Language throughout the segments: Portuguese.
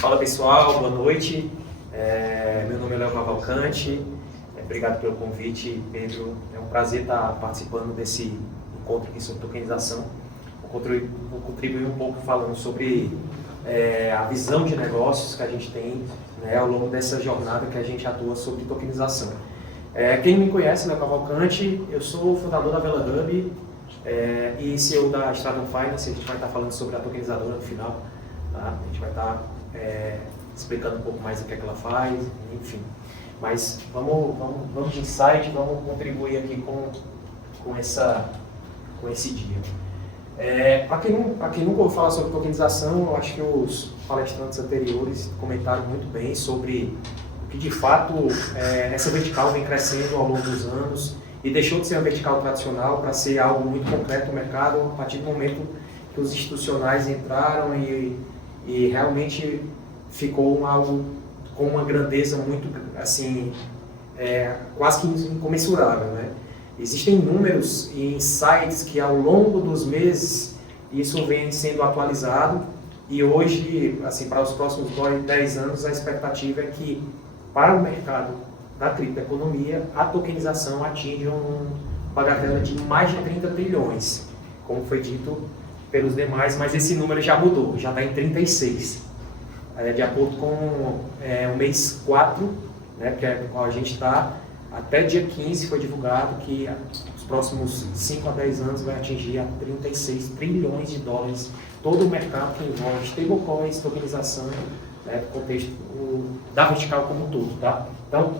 Fala pessoal, boa noite. Meu nome é Léo Cavalcante. Obrigado pelo convite, Pedro. É um prazer estar participando desse encontro aqui sobre tokenização. Vou contribuir um pouco falando sobre a visão de negócios que a gente tem, né, ao longo dessa jornada que a gente atua sobre tokenização. Quem me conhece, Léo Cavalcante, eu sou fundador da Vela Hub e CEO da Stratum Finance. A gente vai estar falando sobre a tokenizadora no final. Tá? A gente vai estar explicando um pouco mais o que é que ela faz, enfim. Mas vamos de insight, vamos contribuir aqui com esse dia. Para quem nunca ouviu falar sobre tokenização, eu acho que os palestrantes anteriores comentaram muito bem sobre o que de fato essa vertical vem crescendo ao longo dos anos e deixou de ser uma vertical tradicional para ser algo muito concreto no mercado a partir do momento que os institucionais entraram e realmente ficou algo com uma grandeza muito, assim, quase que incomensurável, né? Existem números e insights que ao longo dos meses isso vem sendo atualizado e hoje, assim, para os próximos 10 anos, a expectativa é que para o mercado da criptoeconomia a tokenização atinja uma bagatela de mais de 30 trilhões, como foi dito pelos demais, mas esse número já mudou, já está em 36. De acordo com o mês 4, né, que é no qual a gente está, até dia 15 foi divulgado que os próximos 5 a 10 anos vai atingir a 36 trilhões de dólares todo o mercado que envolve stablecoins, tokenização, né, no contexto da vertical como um todo. Tá? Então,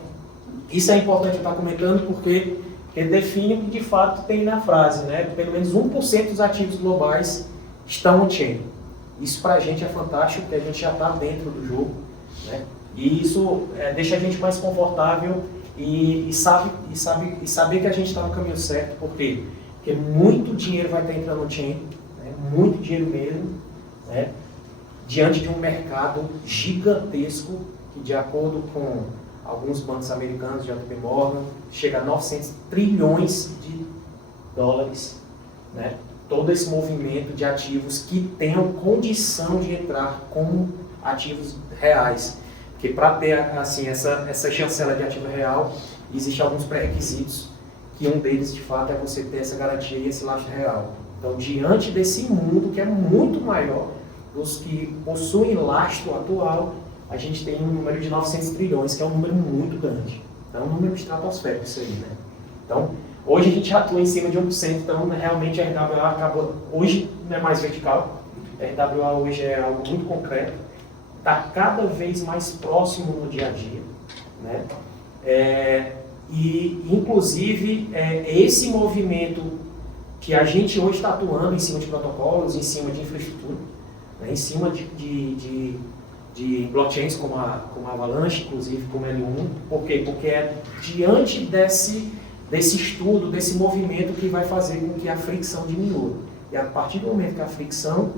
isso é importante eu estar comentando porque ele define o que de fato tem na frase, né? Pelo menos 1% dos ativos globais estão on-chain. Isso para a gente é fantástico, porque a gente já está dentro do jogo, né? E isso deixa a gente mais confortável e saber que a gente está no caminho certo. Por quê? Porque muito dinheiro vai estar entrando on-chain, né? Muito dinheiro mesmo, né? Diante de um mercado gigantesco que, de acordo com alguns bancos americanos, JP Morgan, chega a 900 trilhões de dólares, né? Todo esse movimento de ativos que tenham condição de entrar como ativos reais. Porque para ter assim, essa chancela de ativo real, existem alguns pré-requisitos, que um deles, de fato, é você ter essa garantia e esse lastro real. Então, diante desse mundo, que é muito maior dos que possuem lastro atual, a gente tem um número de 900 trilhões, que é um número muito grande. Então, é um número estratosférico isso aí, né? Então, hoje a gente atua em cima de 1%, então realmente a RWA acabou, hoje não é mais vertical, a RWA hoje é algo muito concreto, está cada vez mais próximo no dia a dia, né? E inclusive esse movimento que a gente hoje está atuando em cima de protocolos, em cima de infraestrutura, né? Em cima de blockchains como a Avalanche, inclusive como L1, por quê? Porque é diante desse estudo, desse movimento que vai fazer com que a fricção diminua. E a partir do momento que a fricção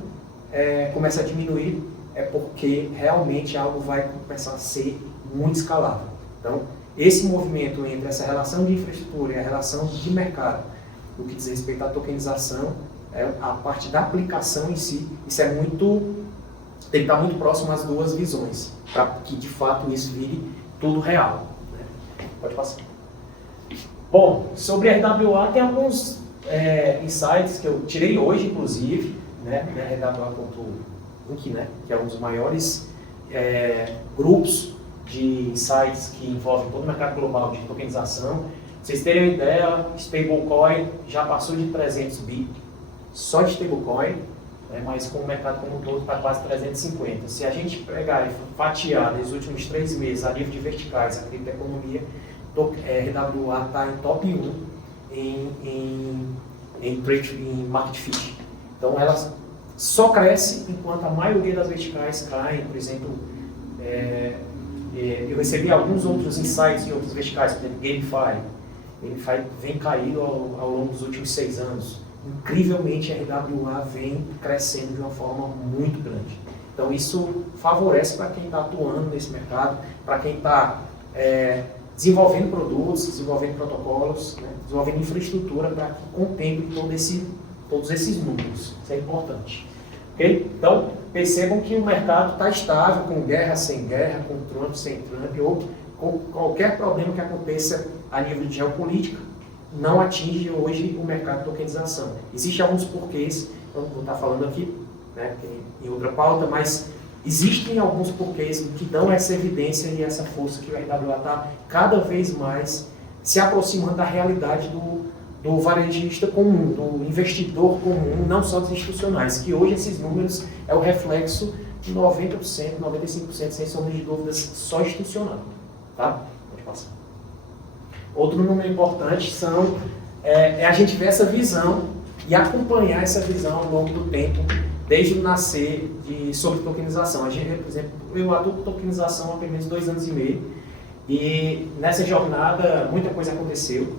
começa a diminuir, é porque realmente algo vai começar a ser muito escalável. Então, esse movimento entre essa relação de infraestrutura e a relação de mercado, no que diz respeito à tokenização, a parte da aplicação em si, isso tem que estar muito próximo às duas visões, para que de fato isso vire tudo real. Né? Pode passar. Bom, sobre a RWA tem alguns insights que eu tirei hoje, inclusive, né, da RWA.inc, né, que é um dos maiores grupos de insights que envolvem todo o mercado global de tokenização. Pra vocês terem uma ideia, stablecoin já passou de 300 bi, só de stablecoin, né, mas com o mercado como um todo está quase 350. Se a gente pegar e fatiar nos últimos 3 meses a nível de verticais, a criptoeconomia, RWA está em top 1 em market fit. Então ela só cresce enquanto a maioria das verticais caem. Por exemplo, eu recebi alguns outros insights em outras verticais, por exemplo, GameFi. GameFi vem caindo ao longo dos últimos 6 anos. Incrivelmente a RWA vem crescendo de uma forma muito grande. Então isso favorece para quem está atuando nesse mercado, para quem está desenvolvendo produtos, desenvolvendo protocolos, né, desenvolvendo infraestrutura para que contemple todos esses números. Isso é importante. Ok? Ok? Então, percebam que o mercado está estável, com guerra, sem guerra, com Trump, sem Trump, ou com qualquer problema que aconteça a nível de geopolítica, não atinge hoje o mercado de tokenização. Existem alguns porquês, eu não vou estar falando aqui, né, em outra pauta, mas existem alguns porquês que dão essa evidência e essa força que o RWA está cada vez mais se aproximando da realidade do varejista comum, do investidor comum, não só dos institucionais, que hoje esses números é o reflexo de 90%, 95%, sem sombra de dúvidas, só institucional. Tá? Pode passar. Outro número importante é a gente ver essa visão e acompanhar essa visão ao longo do tempo, desde o nascer sobre tokenização. A gente, por exemplo, eu atuo com tokenização há pelo menos 2 anos e meio, e nessa jornada muita coisa aconteceu,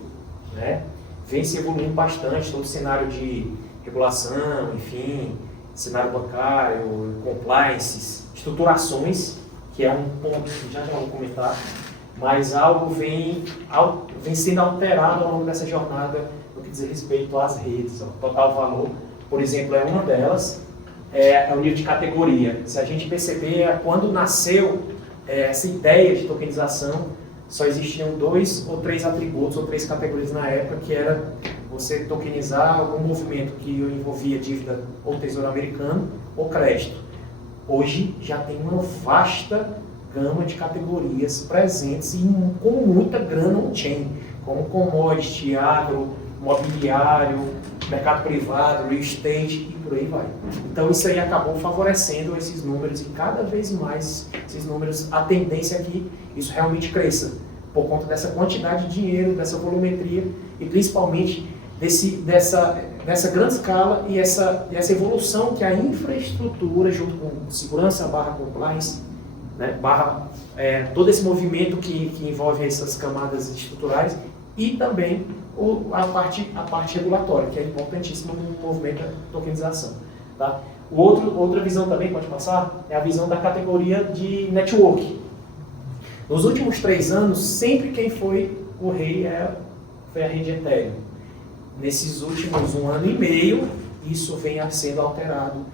né? Vem se evoluindo bastante, todo o cenário de regulação, enfim, cenário bancário, compliances, estruturações, que é um ponto que já vou comentar, mas algo vem sendo alterado ao longo dessa jornada no que diz respeito às redes. O total valor, por exemplo, é uma delas, é o nível de categoria. Se a gente perceber, quando nasceu essa ideia de tokenização, só existiam 2 ou 3 atributos ou 3 categorias na época, que era você tokenizar algum movimento que envolvia dívida ou tesouro americano ou crédito. Hoje já tem uma vasta gama de categorias presentes e com muita grana on-chain, como commodity, agro, mobiliário, mercado privado, real estate e por aí vai. Então isso aí acabou favorecendo esses números e cada vez mais esses números, a tendência é que isso realmente cresça, por conta dessa quantidade de dinheiro, dessa volumetria e principalmente dessa grande escala e essa evolução que a infraestrutura, junto com segurança / compliance, né, todo esse movimento que envolve essas camadas estruturais e também a parte regulatória, que é importantíssima no movimento da tokenização. Tá? Outra visão também, pode passar, é a visão da categoria de network. Nos últimos 3 anos, sempre quem foi o rei foi a rede Ethereum. Nesses últimos 1 ano e meio, isso vem sendo alterado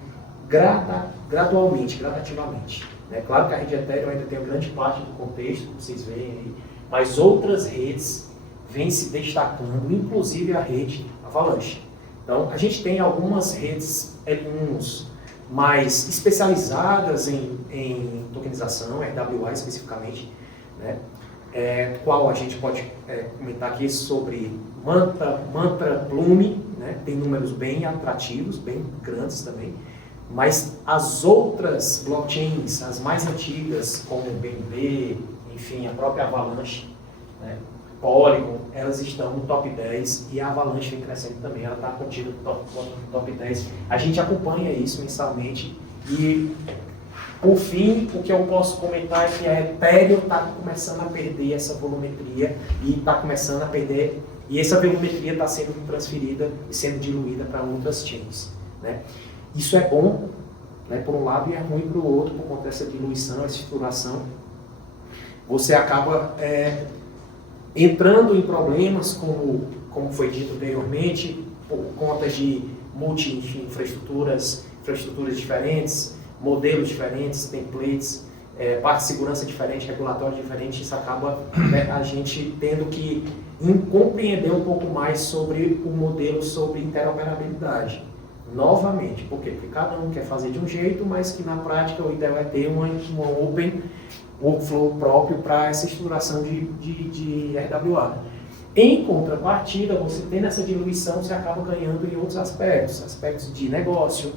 gradualmente, gradativamente. É claro que a rede Ethereum ainda tem uma grande parte do contexto, que vocês veem aí, mas outras redes vêm se destacando, inclusive a rede Avalanche. Então, a gente tem algumas redes L1 mais especializadas em tokenização, RWA especificamente, né? Qual a gente pode comentar aqui sobre Mantra, Plume, né? Tem números bem atrativos, bem grandes também, mas as outras blockchains, as mais antigas, como o BNB, enfim, a própria Avalanche, né? Polygon, elas estão no top 10 e a Avalanche vem crescendo também, ela está contida no top 10. A gente acompanha isso mensalmente e, por fim, o que eu posso comentar é que a Ethereum está começando a perder essa volumetria e está começando a perder, e essa volumetria está sendo transferida e sendo diluída para outras chains, né? Isso é bom, né, por um lado, e é ruim para o outro, por conta dessa diluição, essa estruturação. Você acaba entrando em problemas, como foi dito anteriormente, por conta de infraestruturas diferentes, modelos diferentes, templates, parte de segurança diferente, regulatório diferente. Isso acaba a gente tendo que compreender um pouco mais sobre o modelo, sobre interoperabilidade. Novamente, por quê? Porque cada um quer fazer de um jeito, mas que na prática o ideal é ter uma open workflow próprio para essa estruturação de RWA. Em contrapartida, você tendo essa diluição, você acaba ganhando em outros aspectos de negócio,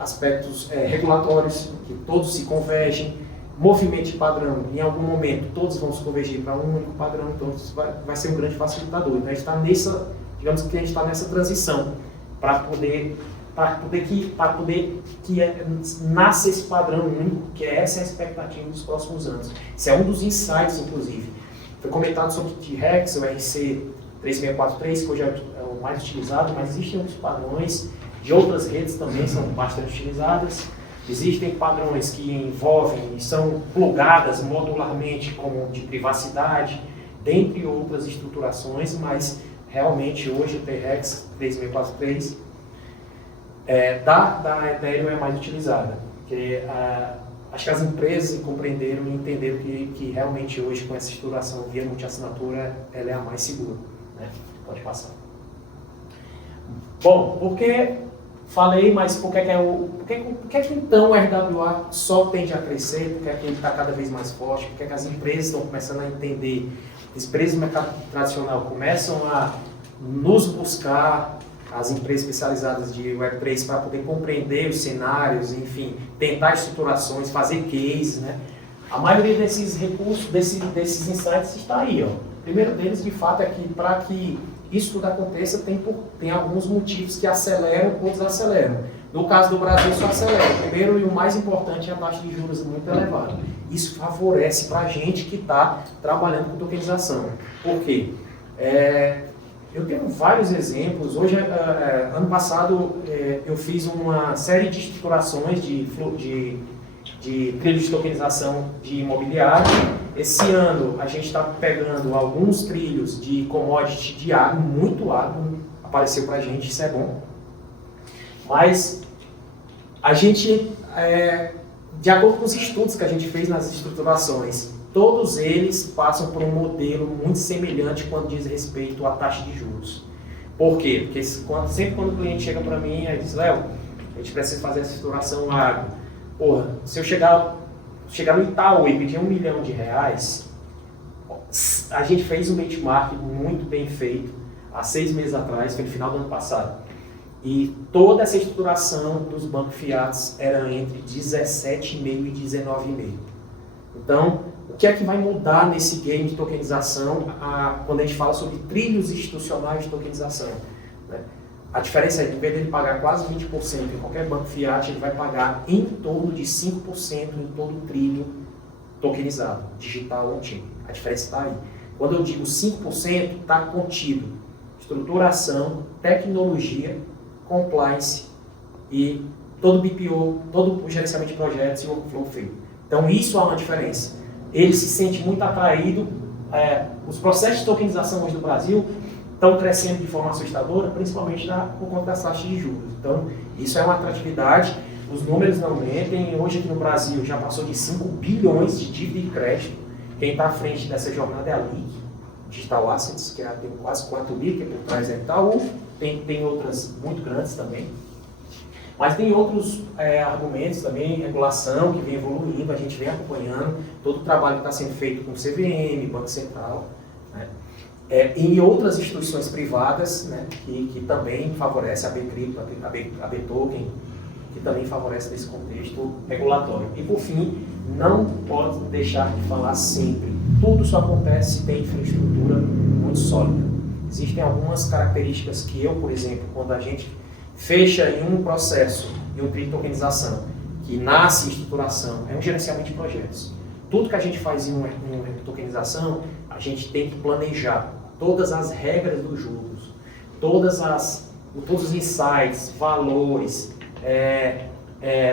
aspectos regulatórios, que todos se convergem, movimento de padrão, em algum momento todos vão se convergir para um único padrão, então isso vai ser um grande facilitador. Então a gente está digamos que a gente está nessa transição para poder que nasça esse padrão único, que essa é a expectativa dos próximos anos. Isso é um dos insights, inclusive. Foi comentado sobre o T-Rex, o RC3643, que hoje é o mais utilizado, mas existem outros padrões de outras redes também, são bastante utilizadas. Existem padrões que envolvem e são plugadas modularmente, como de privacidade, dentre outras estruturações, mas realmente hoje o T-Rex 3643 da Ethereum é mais utilizada. Porque, acho que as empresas compreenderam e entenderam que realmente hoje com essa estruturação via multi-assinatura ela é a mais segura. Né? Pode passar. Bom, porque falei, mas por que então o RWA só tende a crescer? Por que ele está cada vez mais forte? Por que as empresas estão começando a entender? As empresas do mercado tradicional começam a nos buscar, as empresas especializadas de Web3, para poder compreender os cenários, enfim, tentar estruturações, fazer cases, né? A maioria desses recursos, desses insights está aí, ó. O primeiro deles, de fato, é que para que isso tudo aconteça, tem alguns motivos que aceleram ou desaceleram. No caso do Brasil, só acelera. O primeiro e o mais importante é a taxa de juros muito elevada. Isso favorece para a gente que está trabalhando com tokenização. Por quê? Eu tenho vários exemplos. Hoje, ano passado, eu fiz uma série de estruturações de trilhos de tokenização de imobiliário. Esse ano, a gente está pegando alguns trilhos de commodity de agro, muito agro, apareceu para a gente, isso é bom. Mas a gente, de acordo com os estudos que a gente fez nas estruturações, todos eles passam por um modelo muito semelhante quando diz respeito à taxa de juros. Por quê? Porque sempre quando o cliente chega para mim e diz, Léo, a gente precisa fazer essa estruturação agro. Porra, se eu chegar no Itaú e pedir R$1 milhão, a gente fez um benchmark muito bem feito há 6 meses atrás, foi no final do ano passado. E toda essa estruturação dos bancos fiat era entre 17,5 e 19,5. Então, o que é que vai mudar nesse game de tokenização quando a gente fala sobre trilhos institucionais de tokenização? Né? A diferença é que, em vez de ele pagar quase 20% em qualquer banco fiat, ele vai pagar em torno de 5% em todo o trilho tokenizado, digital on-chain. A diferença está aí. Quando eu digo 5%, está contido estruturação, tecnologia, compliance e todo o BPO, todo o gerenciamento de projetos e o workflow feito. Então isso é uma diferença. Ele se sente muito atraído. Os processos de tokenização hoje no Brasil estão crescendo de forma assustadora, principalmente por conta das taxas de juros. Então isso é uma atratividade. Os números não mentem. Hoje aqui no Brasil já passou de 5 bilhões de dívida e crédito. Quem está à frente dessa jornada é a LIC, Digital Assets, que tem quase 4 bi, que por trás é Itaú. Tem outras muito grandes também. Mas tem outros argumentos também, regulação que vem evoluindo, a gente vem acompanhando todo o trabalho que está sendo feito com o CVM, Banco Central, né? E outras instituições privadas, né, que também favorecem a B-Cripto, a B-Token, que também favorece nesse contexto regulatório. E por fim, não pode deixar de falar sempre, tudo só acontece se tem infraestrutura muito sólida. Existem algumas características que eu, por exemplo, quando a gente fecha em um processo de um trilho de tokenização, que nasce em estruturação, é um gerenciamento de projetos. Tudo que a gente faz em uma tokenização, a gente tem que planejar todas as regras dos juros, todos os insights, valores,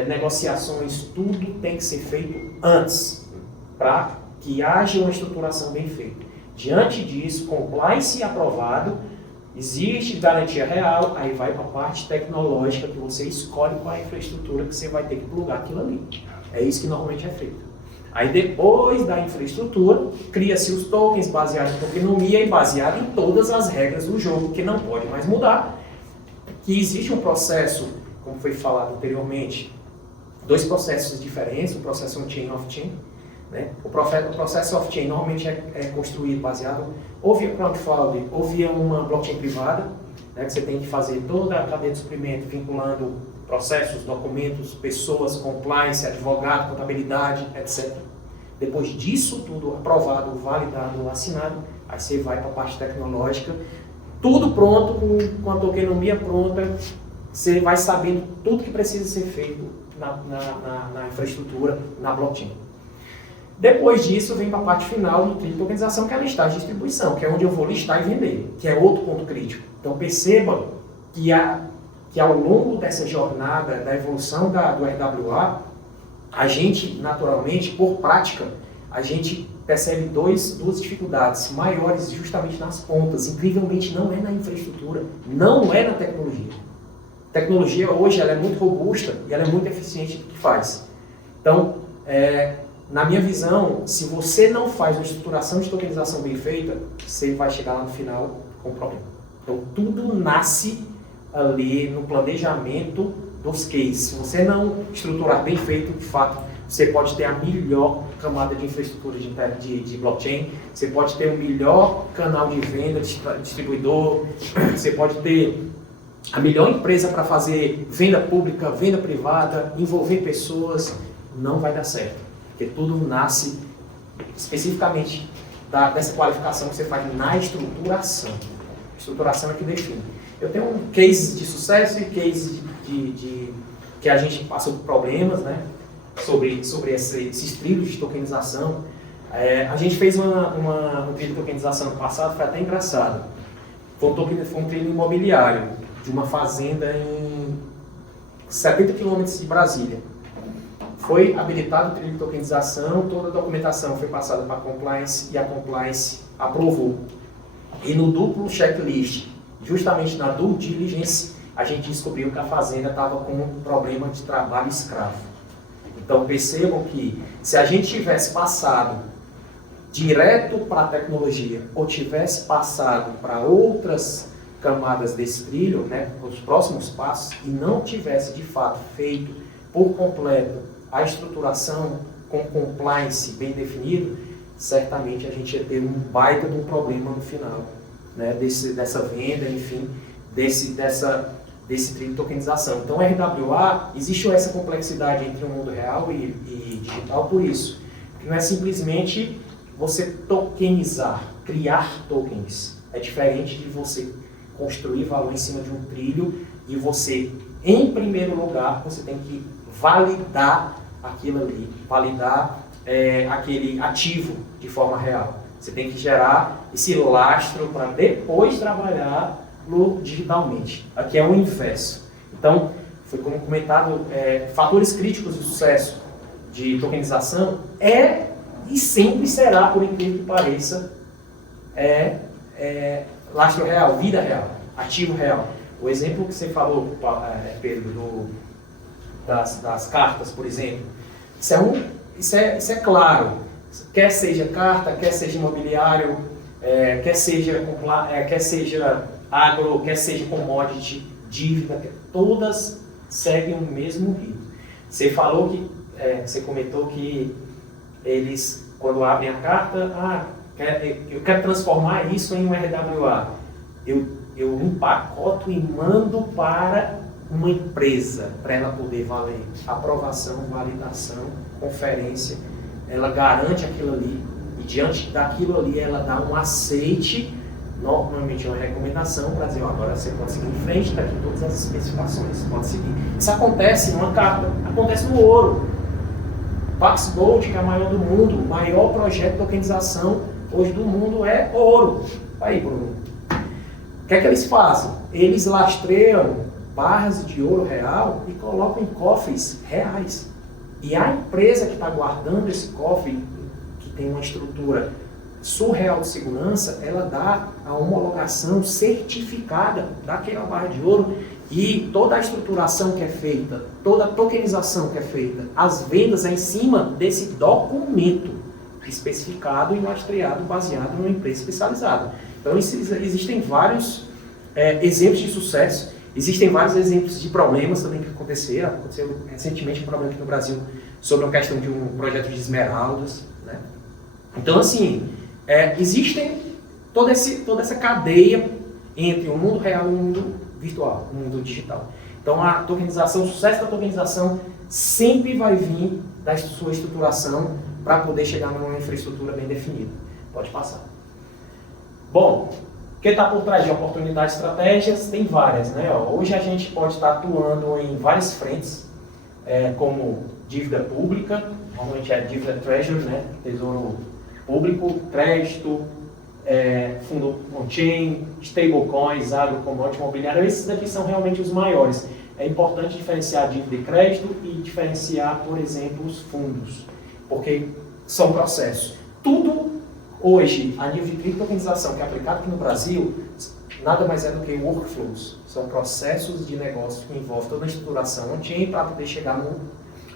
negociações, tudo tem que ser feito antes, para que haja uma estruturação bem feita. Diante disso, compliance aprovado, existe garantia real, aí vai para a parte tecnológica que você escolhe qual é a infraestrutura que você vai ter que plugar aquilo ali. É isso que normalmente é feito. Aí depois da infraestrutura, cria-se os tokens baseados em tokenomia e baseado em todas as regras do jogo, que não pode mais mudar. Que existe um processo, como foi falado anteriormente, 2 processos diferentes, o processo on-chain e off-chain. Né? O processo off-chain normalmente é construído baseado ou via crowdfunding ou via uma blockchain privada, né, que você tem que fazer toda a cadeia de suprimento vinculando processos, documentos, pessoas, compliance, advogado, contabilidade, etc. Depois disso tudo aprovado, validado, assinado, aí você vai para a parte tecnológica, tudo pronto, com a tokenomia pronta, você vai sabendo tudo que precisa ser feito na infraestrutura, na blockchain. Depois disso, vem para a parte final do trilho de tokenização, que é a listagem de distribuição, que é onde eu vou listar e vender, que é outro ponto crítico. Então perceba que ao longo dessa jornada da evolução do RWA, a gente, naturalmente, por prática, a gente percebe duas dificuldades maiores justamente nas pontas. Incrivelmente, não é na infraestrutura, não é na tecnologia. tecnologia hoje ela é muito robusta e ela é muito eficiente no que faz. Então, na minha visão, se você não faz uma estruturação de tokenização bem feita, você vai chegar lá no final com problema. Então, tudo nasce ali no planejamento dos cases. Se você não estruturar bem feito, de fato, você pode ter a melhor camada de infraestrutura de blockchain, você pode ter o melhor canal de venda, distribuidor, você pode ter a melhor empresa para fazer venda pública, venda privada, envolver pessoas, não vai dar certo. Porque tudo nasce especificamente dessa qualificação que você faz na estruturação. A estruturação é que define. Eu tenho um case de sucesso e case que a gente passou por problemas, né? Sobre esses trilhos de tokenização. A gente fez um trilho de tokenização no passado, foi até engraçado. Foi um trilho imobiliário de uma fazenda em 70 quilômetros de Brasília. Foi habilitado o trilho de tokenização, toda a documentação foi passada para a compliance e a compliance aprovou. E no duplo checklist, justamente na due diligence, a gente descobriu que a fazenda estava com um problema de trabalho escravo. Então percebam que se a gente tivesse passado direto para a tecnologia ou tivesse passado para outras camadas desse trilho, né, os próximos passos, e não tivesse de fato feito por completo a estruturação com compliance bem definido, certamente a gente ia ter um baita de um problema no final, né, dessa venda, enfim, desse trilho de tokenização. Então, RWA, existe essa complexidade entre o mundo real e digital por isso. Porque não é simplesmente você tokenizar, criar tokens. É diferente de você construir valor em cima de um trilho e você, em primeiro lugar, você tem que validar aquilo ali, validar aquele ativo de forma real. Você tem que gerar esse lastro para depois trabalhar digitalmente. Aqui é o inverso. Então, foi como comentado, fatores críticos de sucesso de tokenização e sempre será, por incrível que pareça, lastro real, vida real, ativo real. O exemplo que você falou, Pedro, das cartas, por exemplo, isso é claro. Quer seja carta, quer seja imobiliário, quer seja agro, quer seja commodity, dívida, todas seguem o mesmo rito. Você falou você comentou que eles, quando abrem a carta, eu quero transformar isso em um RWA. Eu empacoto e mando para uma empresa, para ela poder valer aprovação, validação, conferência, ela garante aquilo ali, e diante daquilo ali ela dá um aceite, normalmente é uma recomendação para dizer, agora você pode seguir em frente, está aqui todas as especificações, pode seguir. Isso acontece numa carta, acontece no ouro. Pax Gold, que é a maior do mundo, o maior projeto de tokenização hoje do mundo é ouro. Aí, Bruno. O que é que eles fazem? Eles lastreiam barras de ouro real e colocam em cofres reais. E a empresa que está guardando esse cofre, que tem uma estrutura surreal de segurança, ela dá a homologação certificada daquela barra de ouro e toda a estruturação que é feita, toda a tokenização que é feita, as vendas é em cima desse documento especificado e lastreado, baseado numa empresa especializada. Então existem vários exemplos de sucesso, existem vários exemplos de problemas também que aconteceram. Aconteceu recentemente um problema aqui no Brasil sobre a questão de um projeto de esmeraldas, né? Então, assim, existem toda essa cadeia entre o mundo real e o mundo virtual, o mundo digital. Então, a tokenização, o sucesso da tokenização sempre vai vir da sua estruturação para poder chegar numa infraestrutura bem definida. Pode passar. Bom, o que está por trás de oportunidades e estratégias? Tem várias, né? Hoje a gente pode estar atuando em várias frentes, como dívida pública, normalmente é dívida treasury, né? Tesouro público, crédito, fundo on-chain, stablecoins, agro, commodity, imobiliário. Esses daqui são realmente os maiores. É importante diferenciar dívida e crédito e diferenciar, por exemplo, os fundos, porque são processos. Tudo hoje, a nível de criptotokenização que é aplicado aqui no Brasil, nada mais é do que workflows. São processos de negócio que envolvem toda a estruturação on-chain para poder chegar no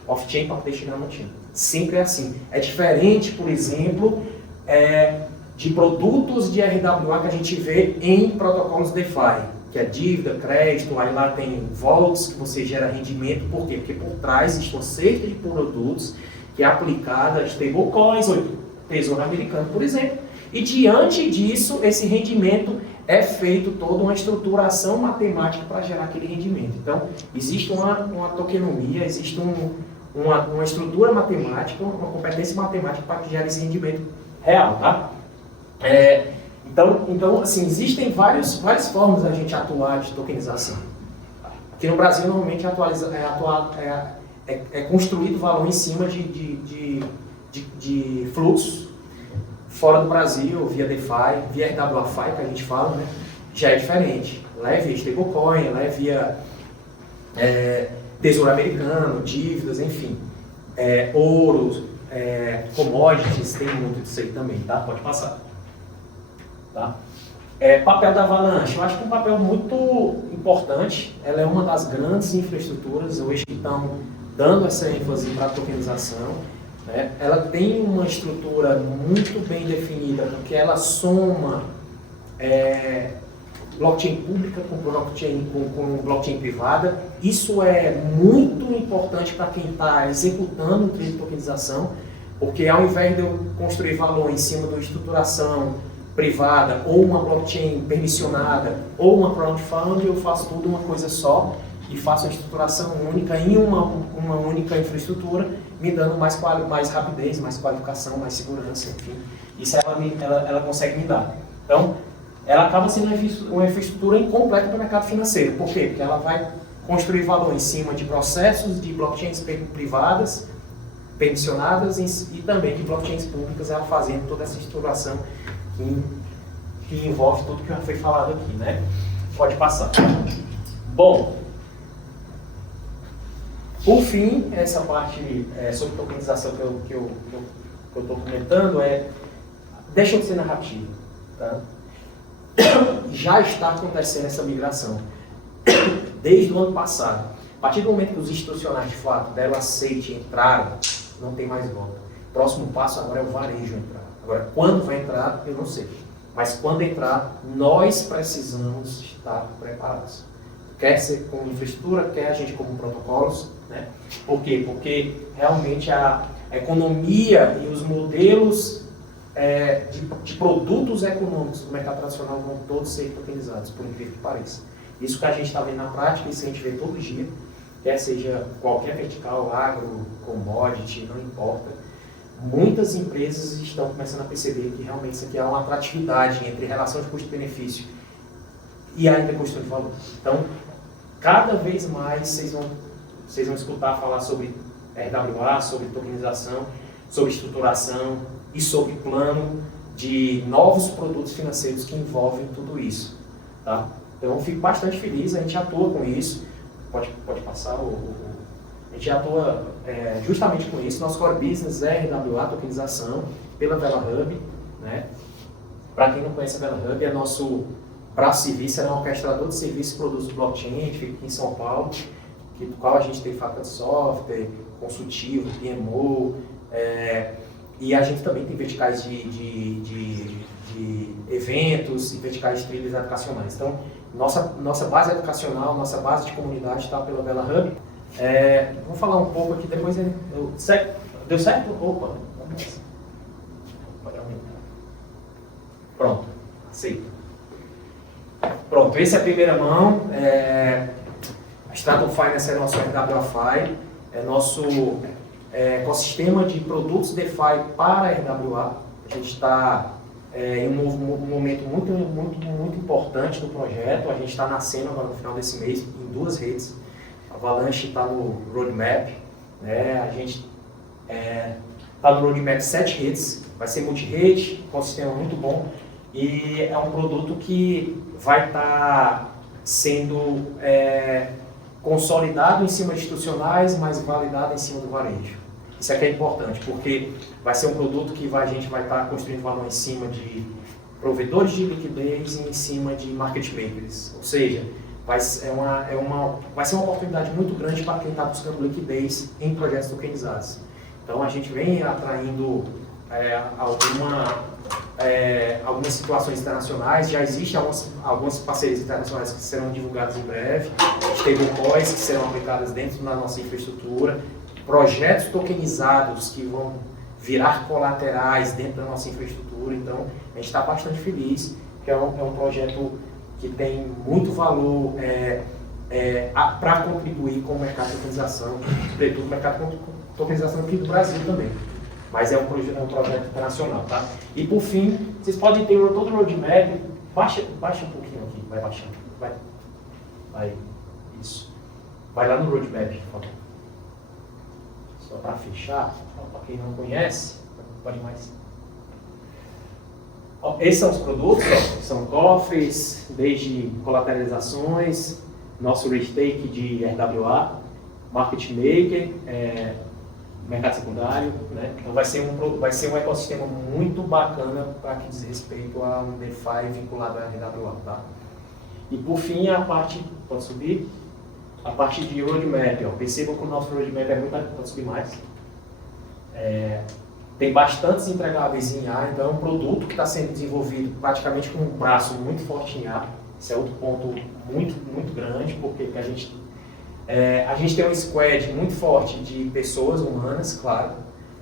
off-chain, para poder chegar no on-chain. Sempre é assim. É diferente, por exemplo, de produtos de RWA que a gente vê em protocolos DeFi, que é dívida, crédito, aí lá tem vaults que você gera rendimento. Por quê? Porque por trás existe uma cesta de produtos que é aplicada a stablecoins, ou Tesouro Americano, por exemplo, e diante disso, esse rendimento é feito toda uma estruturação matemática para gerar aquele rendimento. Então, existe uma tokenomia, existe uma estrutura matemática, uma competência matemática para que gere esse rendimento real, tá? Então, assim, existem várias formas da gente atuar de tokenização. Aqui no Brasil, normalmente, é construído valor em cima de fluxos. Fora do Brasil, via DeFi, via RWAFi, que a gente fala, né, já é diferente. Lá é via stablecoin, lá é via Tesouro Americano, dívidas, enfim. Ouro, commodities, tem muito disso aí também, tá? Pode passar. Tá? Papel da Avalanche, eu acho que é um papel muito importante. Ela é uma das grandes infraestruturas hoje que estão dando essa ênfase para a tokenização. Ela tem uma estrutura muito bem definida, porque ela soma blockchain pública com blockchain privada. Isso é muito importante para quem está executando o trade de tokenização, porque ao invés de eu construir valor em cima de uma estruturação privada, ou uma blockchain permissionada, ou uma crowdfunding, eu faço tudo uma coisa só e faço a estruturação única em uma única infraestrutura, me dando mais rapidez, mais qualificação, mais segurança, enfim. Isso ela consegue me dar. Então, ela acaba sendo uma infraestrutura incompleta para o mercado financeiro. Por quê? Porque ela vai construir valor em cima de processos de blockchains privadas, permissionadas, e também de blockchains públicas, ela fazendo toda essa estruturação que envolve tudo que já foi falado aqui, né? Pode passar. Bom, por fim, essa parte sobre tokenização que eu estou comentando deixa de ser narrativa, tá? Já está acontecendo essa migração desde o ano passado. A partir do momento que os institucionais de fato deram aceite e entraram, não tem mais volta. O próximo passo agora é o varejo entrar. Agora, quando vai entrar, eu não sei. Mas quando entrar, nós precisamos estar preparados. Quer ser como infraestrutura, quer a gente como protocolos, né? Por quê? Porque realmente a economia e os modelos de produtos econômicos do mercado tradicional vão todos ser tokenizados, por incrível que pareça. Isso que a gente está vendo na prática, isso a gente vê todo dia, quer seja qualquer vertical, agro, commodity, não importa. Muitas empresas estão começando a perceber que realmente isso aqui é uma atratividade entre relação de custo-benefício e ainda construção de valor. Então, cada vez mais vocês vão escutar falar sobre RWA, sobre tokenização, sobre estruturação e sobre plano de novos produtos financeiros que envolvem tudo isso. Tá? Então, eu fico bastante feliz, a gente atua com isso. Pode passar a gente atua justamente com isso. Nosso core business é RWA, tokenização, pela VelaHub, né? Para quem não conhece a VelaHub, é nosso braço de serviço, é um orquestrador de serviços e produtos blockchain, a gente fica aqui em São Paulo, do qual a gente tem fábrica de software, consultivo, PMO, e a gente também tem verticais de eventos e verticais de trilhas educacionais. Então, nossa base educacional, nossa base de comunidade está pela VelaHub. Vou falar um pouco aqui, depois deu certo? Opa, pode aumentar. Pronto, aceita. Pronto, esse é a primeira mão. A Stratum Finance é nosso RWAFi, é nosso ecossistema de produtos DeFi para RWA. A gente está em um momento muito importante do projeto. A gente está nascendo agora no final desse mês em 2 redes. A Avalanche está no roadmap, né? A gente está no roadmap 7 redes, vai ser multi-rede, com um sistema muito bom, e é um produto que vai estar sendo consolidado em cima de institucionais, mas validado em cima do varejo. Isso aqui é importante, porque vai ser um produto que a gente vai estar construindo valor em cima de provedores de liquidez em cima de market makers, ou seja, vai ser uma oportunidade muito grande para quem está buscando liquidez em projetos tokenizados. Então a gente vem atraindo algumas situações internacionais, já existem algumas parcerias internacionais que serão divulgadas em breve, stablecoins que serão aplicadas dentro da nossa infraestrutura, projetos tokenizados que vão virar colaterais dentro da nossa infraestrutura. Então a gente está bastante feliz, que é um projeto que tem muito valor para contribuir com o mercado de tokenização, sobretudo o mercado de tokenização aqui do Brasil também. Mas é um projeto internacional, tá? E por fim, vocês podem ter todo o roadmap, baixa um pouquinho aqui, vai baixando, vai, isso. Vai lá no roadmap, por favor. Só para fechar, para quem não conhece, pode mais. Esses são os produtos, são cofres, desde colateralizações, nosso restake de RWA, market maker, mercado secundário, né? Então vai ser um ecossistema muito bacana para que diz respeito a um DeFi vinculado a RWA, tá? E por fim a parte, pode subir, a parte de roadmap, percebam que o nosso roadmap é muito, pode subir mais. Tem bastantes entregáveis em A, então é um produto que está sendo desenvolvido praticamente com um braço muito forte em A. Esse é outro ponto muito, muito grande, porque a gente tem um squad muito forte de pessoas humanas, claro,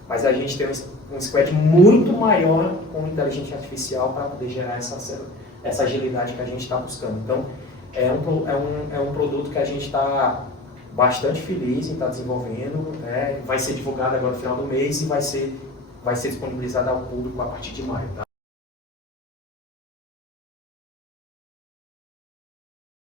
mas a gente tem um squad muito maior com inteligência artificial para poder gerar essa agilidade que a gente está buscando. Então, é um produto que a gente está bastante feliz em estar desenvolvendo, vai ser divulgado agora no final do mês e vai ser disponibilizado ao público a partir de maio. Tá?